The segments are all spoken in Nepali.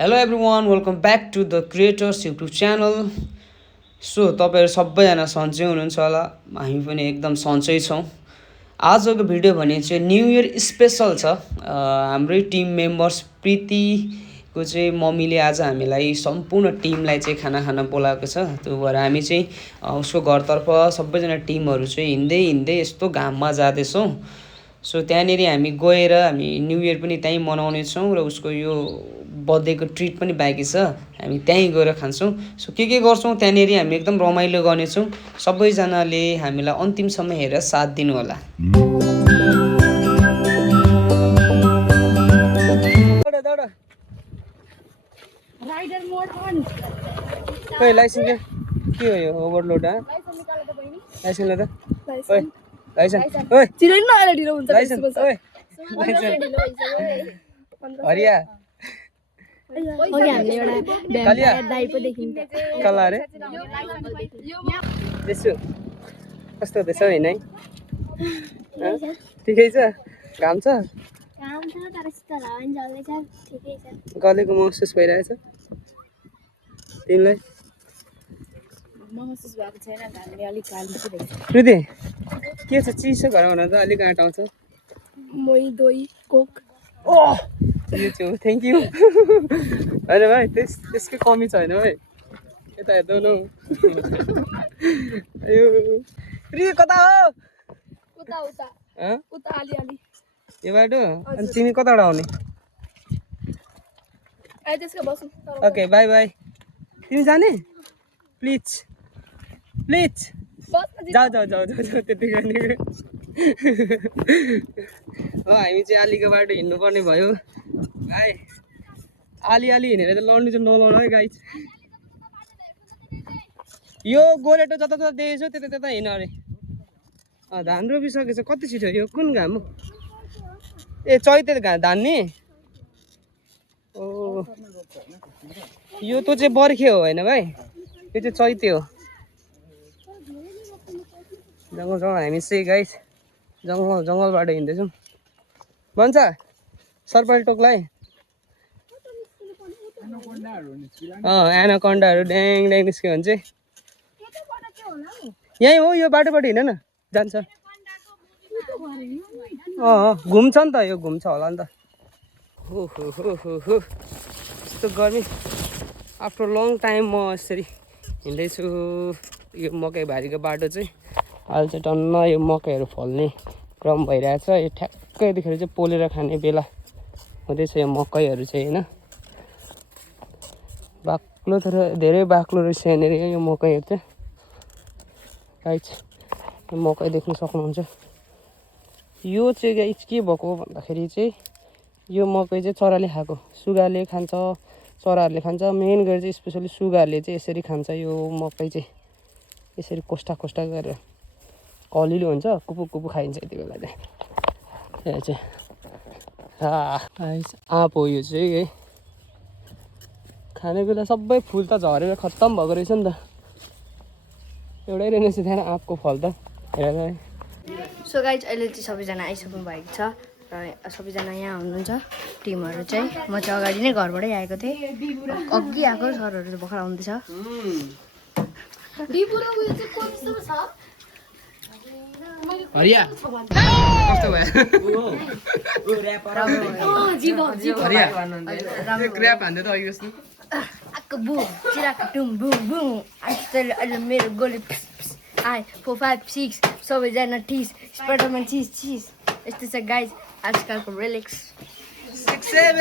Hello everyone welcome back to the creators YouTube channel. So तपाईँहरू सबैजना सन्चै हुनुहुन्छ होला, हामी पनि एकदम सन्चै छौँ। आजको भिडियो भने चाहिँ न्यु इयर स्पेसल छ। हाम्रै टिम मेम्बर्स प्रीतिको चाहिँ मम्मीले आज हामीलाई सम्पूर्ण टिमलाई चाहिँ खाना खान बोलाएको छ। त्यो भएर हामी चाहिँ उसको घरतर्फ सबैजना टिमहरू चाहिँ हिँड्दै यस्तो घाममा जाँदैछौँ। सो त्यहाँनिर हामी गएर हामी न्यु इयर पनि त्यहीँ मनाउनेछौँ र उसको यो बर्थडेको ट्रिट पनि बाँकी छ, हामी त्यहीँ गएर खान्छौँ। सो के गर्छौँ त्यहाँनिर हामी एकदम रमाइलो गर्नेछौँ। सबैजनाले हामीलाई अन्तिमसम्म हेरेर साथ दिनु होला। Rider mode on. खोइ लाइसेन्स के हो यो ओभरलोड? लाइसेन्स ल त। ओइ लाइसेन्स ओइ चिरै न अहिले ढिलो हुन्छ। लाइसेन्स ओइ हरिया ओके हामीले एउटा भ्याम्पायर दाइ पो देखिन्छ। कला रे त्यसो कस्तो हुँदैछ हैन है? ठिकै छ? घाम छ? काम छ तर शीतल हावा नि चल्दैछ, ठिकै छ। गलेको महसुस भइरहेछ तिमीलाई? महसुस भएको छैन, घामले अलिक काली पो देख्छ। कृति के छ चिसो घरमा हुन त अलिक आँट आउँछ। मोही दही कोक। ओह यो चाहिँ थ्याङ्क यू। होइन भाइ त्यसकै कमी छैन भाइ, यता हेर्दै न। कृति कता हो? उता उता उता अलि यो बाटो? अनि तिमी कताबाट आउने? ए त्यसको बसौँ। Okay by by. तिमी जाने? प्लिज जाऊ त्यति गर्ने। हामी चाहिँ आलीको बाटो हिँड्नुपर्ने भयो भाइ। आली हिँडेर चाहिँ लड्नु चाहिँ नलड है गाइस। यो गोरेटो जता देखेको छु त्यता हिँड अरे। धान रोपिसकेछ। कति छिटो? यो कुन घाम हो? ए चैते धान नि? ओ यो त चाहिँ बर्खे हो होइन भाइ, यो चाहिँ चैते हो। जङ्गल हामी चाहिँ गाइस जङ्गलबाट हिँड्दैछौँ। भन्छ सर्पल टोकलाई एनाकोन्डाहरू ड्याङ निस्क्यो भने चाहिँ यहीँ हो। यो बाटोबाट हिँड न, जान्छ। घुम्छ नि त, यो घुम्छ होला नि त। हो यस्तो गर्मी आफ्टर लङ टाइम म यसरी हिँड्दैछु। यो मकैबारीको बाटो चाहिँ अहिले चाहिँ टन्न यो मकैहरू फल्ने क्रम भइरहेछ। यो ठ्याक्कै यतिखेर चाहिँ पोलेर खाने बेला हुँदैछ यो मकैहरू चाहिँ होइन। बाक्लो तर धेरै बाक्लो रहेछ यहाँनिर यो मकैहरू चाहिँ गाइस। यो मकै देख्न सक्नुहुन्छ। यो चाहिँ गाइस के भएको भन्दाखेरि चाहिँ यो मकै चाहिँ चराले खाएको, सुगाले खान्छ, चराहरूले खान्छ। मेन गरी चाहिँ स्पेसली सुगाहरूले चाहिँ यसरी खान्छ यो मकै चाहिँ, यसरी कोष्टा गरेर कलिलो हुन्छ, कुपु खाइन्छ यति बेला चाहिँ। यो चाहिँ आँप हो यो चाहिँ है। खाने बेला सबै फुल त झरेर खत्तम भएको रहेछ नि त। एउटै रहेछ त्यहाँ आँपको फल त हेर। सो गाइज अहिले चाहिँ सबैजना आइसक्नु भएको छ र सबैजना यहाँ हुनुहुन्छ टिमहरू चाहिँ। म चाहिँ अगाडि नै घरबाटै आएको थिएँ, अघि आएको सरहरू भर्खर आउँदैछ। हरिया कस्तो भयो? क्र्याप हान्दै त अघि जस्तो आएको बुम चिराको टुम बुम बुम अहिले मेरो गोली आए 4 5 6 सबैजना ठिस स्पाइडरम्यान चिज यस्तो छ गाइज आजकलको रिलिक्स। 6 7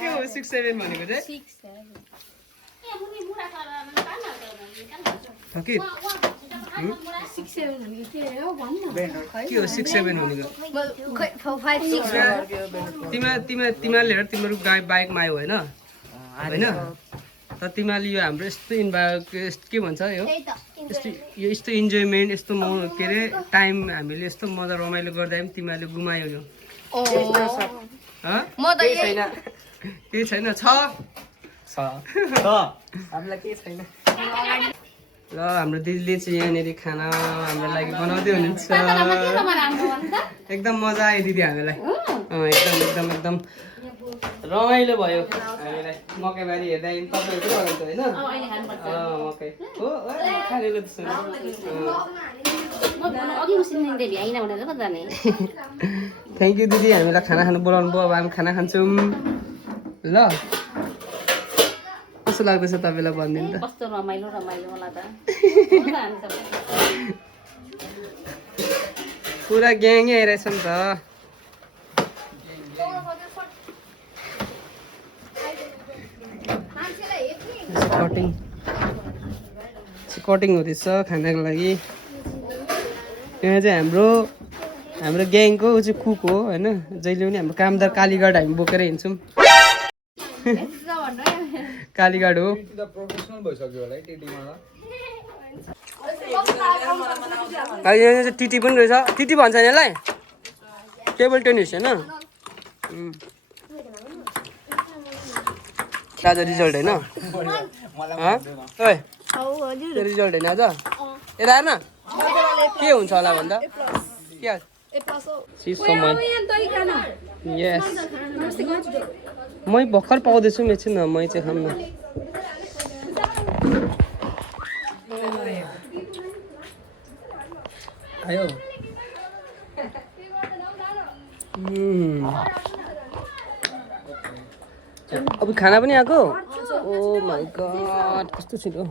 के हो 6 7 भनेको चाहिँ? 6 7 के 6 7 भनेको के हो भन्न? के हो 6 7 भनेको? 5 6 तिमीहरूले हेर तिम्रो बाइकमा आयो होइन होइन त तिमीहरूले यो हाम्रो यस्तो के भन्छ यो यस्तो इन्जोयमेन्ट यस्तो के अरे टाइम हामीले यस्तो मजा रमाइलो गर्दा पनि तिमीहरूले गुमायो यो। केही छैन छ हामीलाई केही छैन। ल हाम्रो दिदीले चाहिँ यहाँनिर खाना हाम्रो लागि बनाउँदै हुनुहुन्छ एकदम मजा आयो दिदी हामीलाई एकदम एकदम एकदम रमाइलो भयो हामीलाई मकैबारी हेर्दा तपाईँहरू पनि हुन्छ होइन मकै हो खानेको त्यसो थ्याङ्क यू दिदी हामीलाई खाना खानु बोलाउनु भयो अब हामी खाना खान्छौँ ल कस्तो लाग्दैछ तपाईँलाई भनिदिनु त कस्तो रमाइलो रमाइलो मलाई त पुरा ग्याङै आइरहेछ नि त कटिङ कटिङ हुँदैछ खानाको लागि यहाँ चाहिँ हाम्रो ग्याङको चाहिँ कुक हो होइन जहिले पनि हाम्रो कामदार कालीगढ हामी बोकेर हिँड्छौँ कालीगढ हो यहाँ चाहिँ टिटी पनि रहेछ टिटी भन्छ नि यसलाई टेबल टेनिस होइन आज रिजल्ट होइन रिजल्ट होइन आज यता हेर्न के हुन्छ होला भन्दा यस मै भर्खर पाउँदैछु एकछिन न मै चाहिँ खाऊँ न आयो अब खाना पनि आएको ओ माई गॉड कस्तो छिटो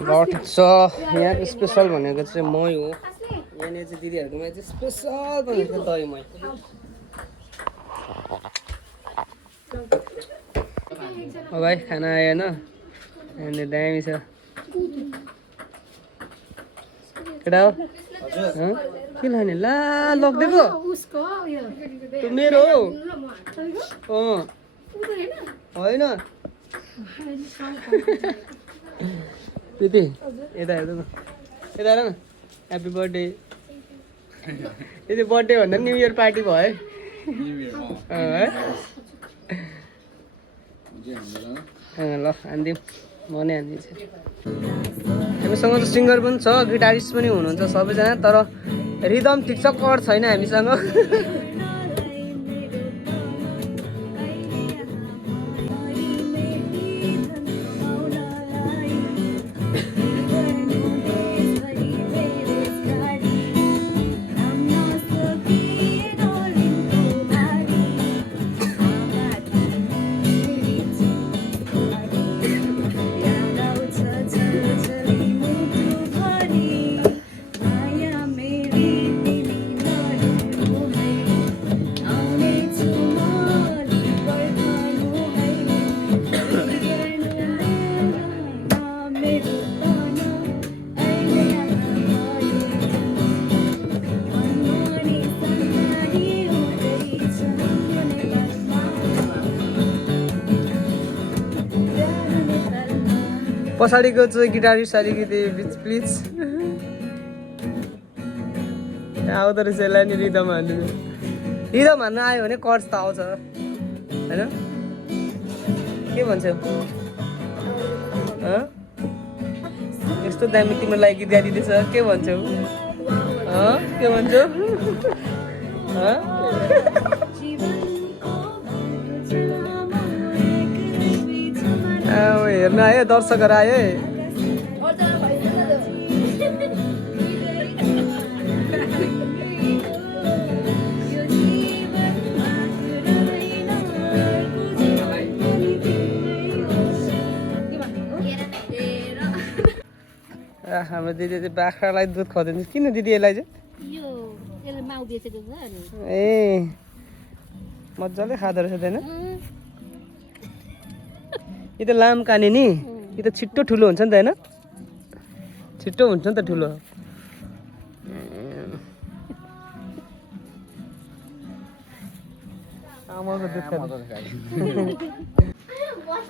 गट छ यहाँको स्पेसल भनेको चाहिँ मै हो यहाँनिर चाहिँ दिदीहरूकोमा चाहिँ स्पेसल भनेको दही मै हो भाइ खाना आयो होइन यहाँनिर दामी छ केटा हो के लाने ला लगिदिएको मेरो हो होइन प्रीति यता हेर्नु न यता हेर न ह्याप्पी बर्थडे यदि बर्थडे भन्दा न्यु इयर पार्टी भयो है ल हानिदिउँ म नै हानिदिन्छु हामीसँग त सिङ्गर पनि छ गिटारिस्ट पनि हुनुहुन्छ सबैजना तर रिदम ठिक छ कर छैन हामीसँग पछाडिको चाहिँ गिटारिस्ट अलिकति प्लिज आउँदो रहेछ यसलाई नि रिदम हान्नु आयो भने कर्स त आउँछ होइन के भन्छौ यस्तो दामी तिम्रो लागि गीत गाइदिँदैछ के भन्छौ के भन्छौ हेर्न आयो दर्शकहरू आयो है हाम्रो दिदी चाहिँ बाख्रालाई दुध खुवाउँदैन किन दिदी यसलाई चाहिँ ए मजाले खाँदो रहेछ होइन यो त लाम काने नि यो त छिट्टो ठुलो हुन्छ नि त होइन छिट्टो हुन्छ नि त ठुलो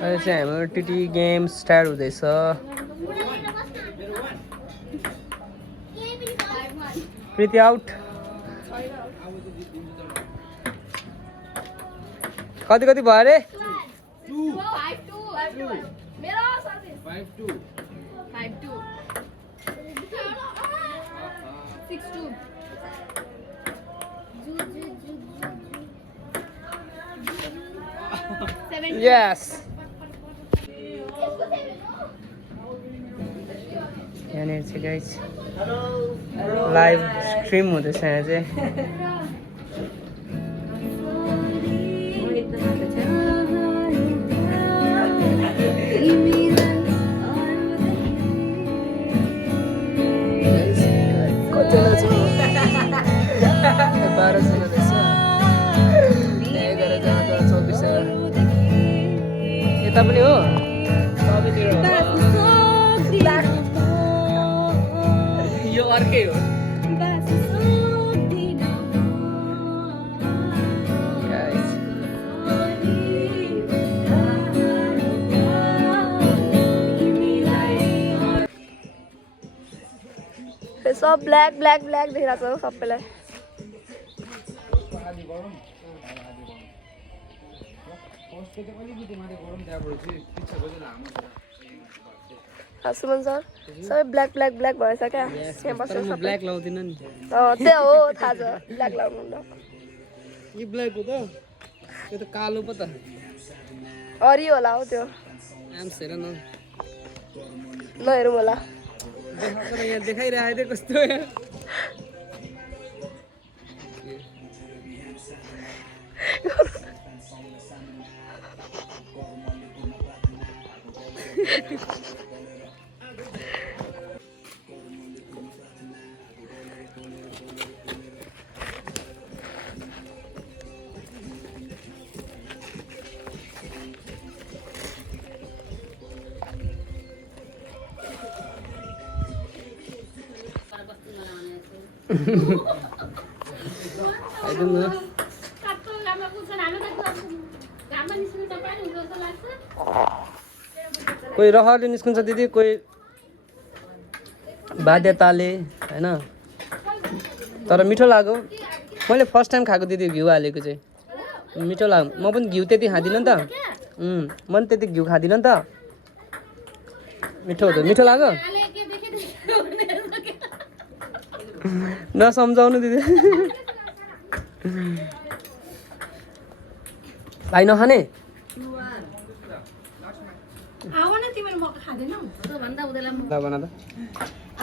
अहिले चाहिँ हाम्रो टिटी गेम स्टार्ट हुँदैछ प्रीति आउट कति भयो अरे 5-2. 6-2. Yes. यहाँनिर चाहिँ गाइस लाइभ स्ट्रिम हुँदैछ यहाँ चाहिँ कतिजना छ 12 जना रहेछ 11 जना 24 जना यता पनि हो सबैतिर यो अर्कै हो सब ब्ल्याक ब्ल्याक ब्ल्याक देखिरहेको छ सबैलाई सुमन सर सबै ब्ल्याक ब्ल्याक ब्ल्याक भएछ क्या यहाँ बसेर म ब्ल्याक लाउँदिन नि त्यही हो थाहा छ ब्ल्याक लाउनु यो ब्ल्याक हो त यो त कालो पो त हरियो होला हो त्यो आम्स हेर न नहेरौँ होला यहाँ देखाइरहेको थियो कस्तो कोही रहरले निस्किन्छ दिदी कोही बाध्यताले हैन तर मिठो लाग्यो मैले फर्स्ट टाइम खाएको दिदी घिउ हालेको चाहिँ मिठो लाग्यो म पनि घिउ त्यति खाँदिनँ नि त म पनि त्यति घिउ खाँदिनँ नि त मिठो लाग्यो नसम्झाउनु दिदी भाइ नखाने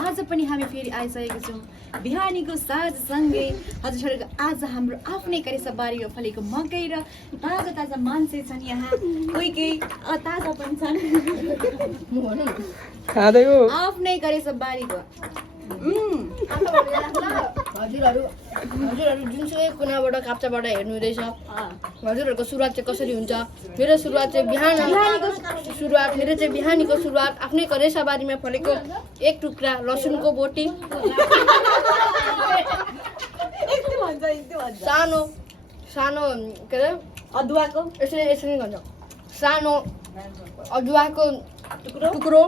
आज पनि हामी फेरि आइसकेका छौँ बिहानीको साँझसँगै हजुरहरूको आज हाम्रो आफ्नै करेसाबारीमा फलेको मकै र ताजा ताजा मान्छे छन् यहाँ कोही केही ताजा पनि छन् खाँदै हो आफ्नै करेसाबारीको हजुरहरू जुनसुकै कुनाबाट काप्चाबाट हेर्नु हुँदैछ हजुरहरूको सुरुवात चाहिँ कसरी हुन्छ मेरो सुरुवात चाहिँ मेरो चाहिँ बिहानीको सुरुवात आफ्नै करेसाबारीमा फलेको एक टुक्रा लसुनको बोटी सानो सानो के अरे अदुवाको यसरी भन्छ सानो अदुवाको टुक्रो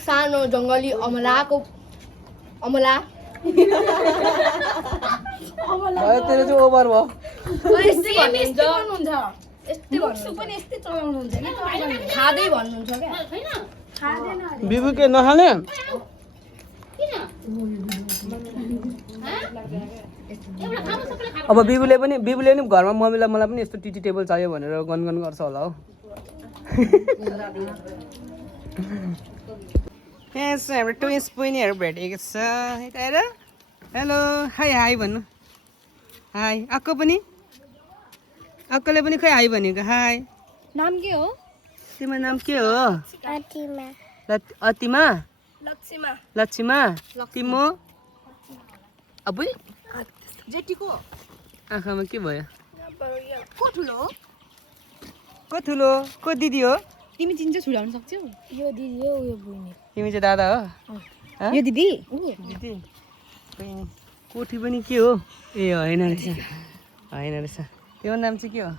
सानो जङ्गली अमला भयो तेरो चाहिँ ओभर भयो खाँदै भन्नुहुन्छ क्या बिबु के नखाने अब बिबुले पनि घरमा मम्मीलाई मलाई पनि यस्तो टिटी टेबल चाहियो भनेर गनगन गर्छ होला हो यस हाम्रो ट्विन्स बहिनीहरू भेटेको छ हेर हेलो हाई हाई भन्नु हाई अक्को पनि अक्कोले पनि खै हाई भनेको हाई नाम के हो तिम्रो नाम के हो अतिमा लक्ष्मीमा तिम्रो अबुई जेठीको आँखामा के भयो को ठुलो हो को ठुलो को दिदी हो तिमी चिन्छ छुडाउन सक्छौ यो दिदी हो यो बहिनी तिमी चाहिँ दादा हो यो दिदी दिदी बहिनी कोठी पनि के हो ए होइन रहेछ त्यो नाम चाहिँ के हो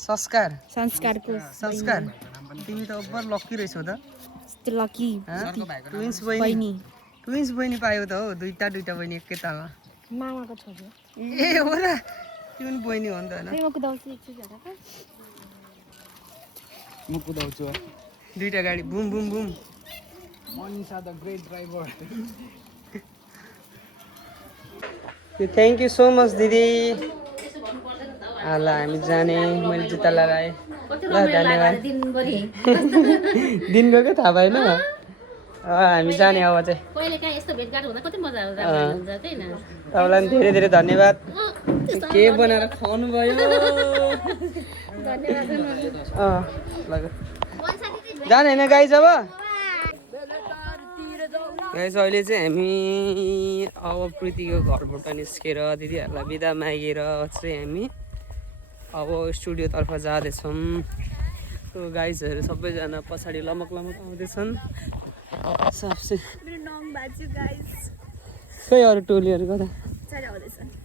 संस्कार संस्कारको संस्कार तिमी त ओभर लकी रहेछौ त लकी ट्विन्स बहिनी पायो त हो दुईटा बहिनी एकैतालमा मामाको छोरी ए हो र त्यो पनि बहिनी हो नि त होइन म कुदाउँछु दुईटा गाडी boom boom boom Manisha the great driver thank you so much दिदी ल हामी जाने मैले जुत्ता लगाएँ ल धन्यवाद दिनभरि दिनको के थाहा भएन हामी जाने अब चाहिँ कहिले काहीँ यस्तो भेटघाट हुँदा कति मजा हुन्छ त्यही न तपाईँलाई पनि धेरै धेरै धन्यवाद के बनाएर खुवाउनु भयो जाने होइन गाइज अब गाइज अहिले चाहिँ हामी अब प्रीतिको घरबाट निस्केर दिदीहरूलाई बिदा मागेर चाहिँ हामी अब स्टुडियोतर्फ जाँदैछौँ गाइजहरू सबैजना पछाडि लमक लमक आउँदैछन् खै अरू टोलीहरू कता